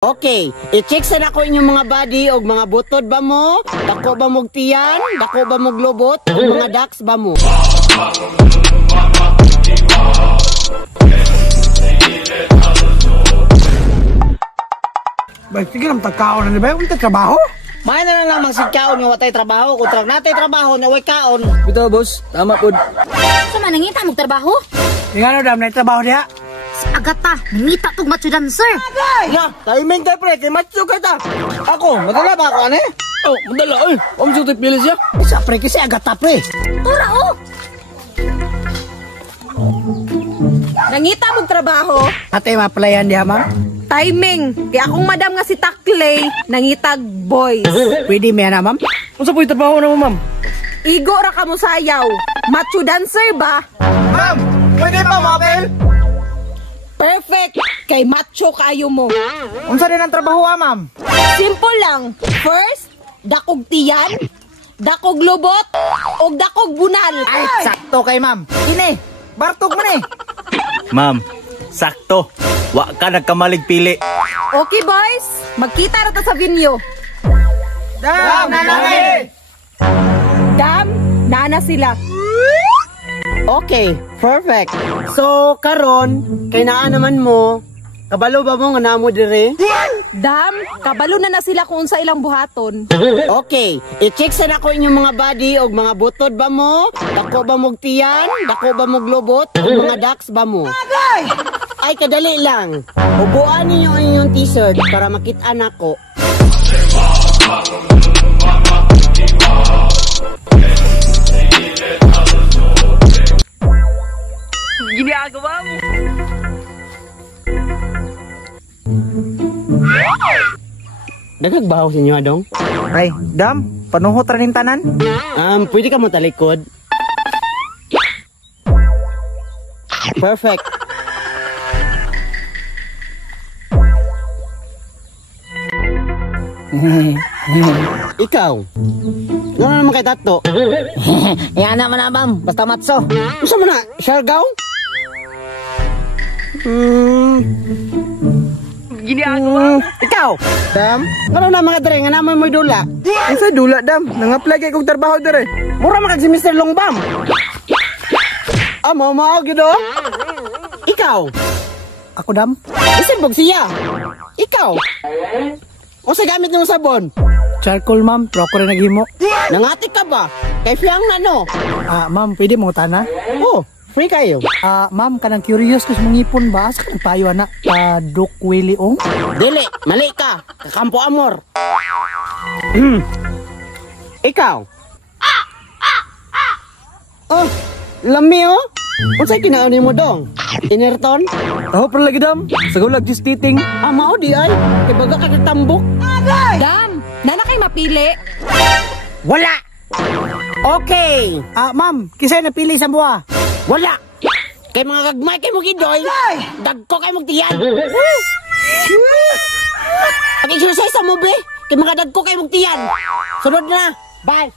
Okay, i-check sa nako inyong mga body og mga butod ba mo? Dako ba mog tiyan? Dako ba mog lobot? O mga ducks ba mo? Ba, sige lang tagkaon na ba? Unta trabaho? May na lang magsigkaon nga watay trabaho. Kung trag natay trabaho, naway kaon. Bitaw boss, tama pod. Sa manangita mong trabaho? Tingnan dam na trabaho diha. Agata, nangita tong macho dancer. Ya, timing kay pre, kay macho kay ta. Ako, madala ba ako ane? Oh, madala oy. Om suti pilis ya. Isa pre kasi agata pre. Tura oh. Nangita mong trabaho? Ate maplayan diha ma'am. Timing. Kaya akong madam nga si Taklay, nangitag boys. Pwede mi na ma'am. Unsa po'y trabaho na mo, ma'am? Igo ra ka mo sayaw. Macho dancer ba? Ma'am, pwede pa mabel? Perfect. Kay macho kayo mo. Unsa din ang trabaho ma'am? Simple lang. First, dakog tiyan, dakog lubot, og dakog bunal. Ay, sakto kay ma'am. Ini, bartog man eh. Ma'am, sakto. Wa ka nagkamalig pili. Okay boys, magkita ra ta sa venue. Dam, nanay! Dam, nana sila. Okay, perfect. So, karon, kay naa naman mo, kabalo ba mo nga namo dire? Dam, kabalo na sila kung unsa ilang buhaton. Okay, i-check sa nako inyong mga body og mga butod ba mo? Dako ba mog tiyan? Dako ba mog lobot? O mga ducks ba mo? Ay, kadali lang. Ubuan ninyo ang inyong t-shirt para makita nako. Ginagawa mo. Dagagbaho sa inyo, Adong? Ay, dam, panuhot ra ning tanan. Pwede ka mo talikod? Perfect. Ikaw? Ano naman kay Tato? Yan naman na ma'am, basta matso. Gusto mo na? Siargaw? Ikaw? Dam, Ano na mga dere? Nga naman mo'y dula? unsa dula dam? Nang-apply kay kog trabaho dire. Mura makag si Mr. Longbam. Mao gido? Ikaw? Ako dam. Isimbog siya. Ikaw? O sa gamit ng sabon? Charcoal ma'am, pero ako rin naghimo. Nangatik ka ba? Kay Fiang na no? Ma'am, pwede mo tana? Oh, free kayo. Ma'am, kanang curious kasi mong ipon ba? Asa kanang payo anak? Duk Willie Ong? Dili, mali ka. Kakampo Amor. Ikaw? Oh, lami oh. Unsay kinauni mo dong? Inerton? Taho pa lagi dam. Sagulag just titing. Mao di ay. Kay baga ka tambok. Dam, nana kay mapili. Wala. Okay. Ma'am, kisay napili sa buha? Wala. Kay mga gagmay kay mo gidoy. Dagko kay mo tiyan. Pag-exercise sa mo be. Kay mga dagko kay mo tiyan. Sunod na. Bye.